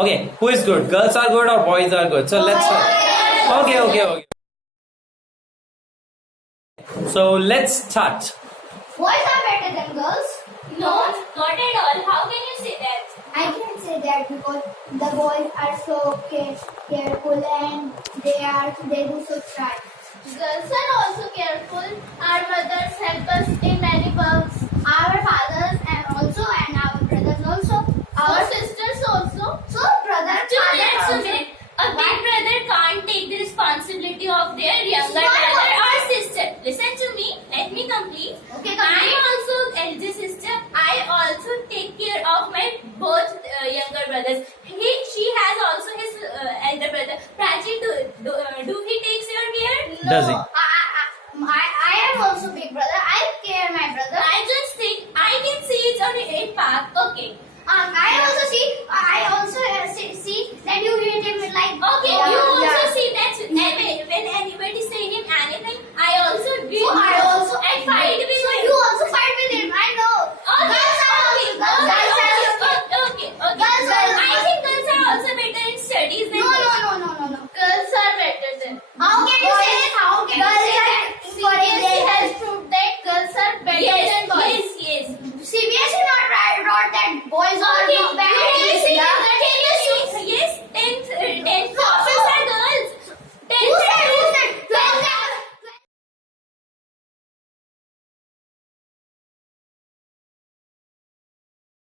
Okay, who is good? Girls are good or boys are good? So let's start. Okay. So let's start. Boys are better than girls? No, not at all. How can you say that? I can say that because the boys are so careful and they do so try. Girls are also careful. Our mothers help us in many works. Our fathers and our brothers also. Our sisters also. So brother, Two minutes. A big brother can't take the responsibility of their younger brother or sister. Listen to me. Let me complete. Okay, I am also elder sister. I also take care of my both younger brothers. She has also his elder brother. Prachi, do he takes your care? No, Does he? I am also big brother. I care my brother. I just think I can see it on a path. Okay. I also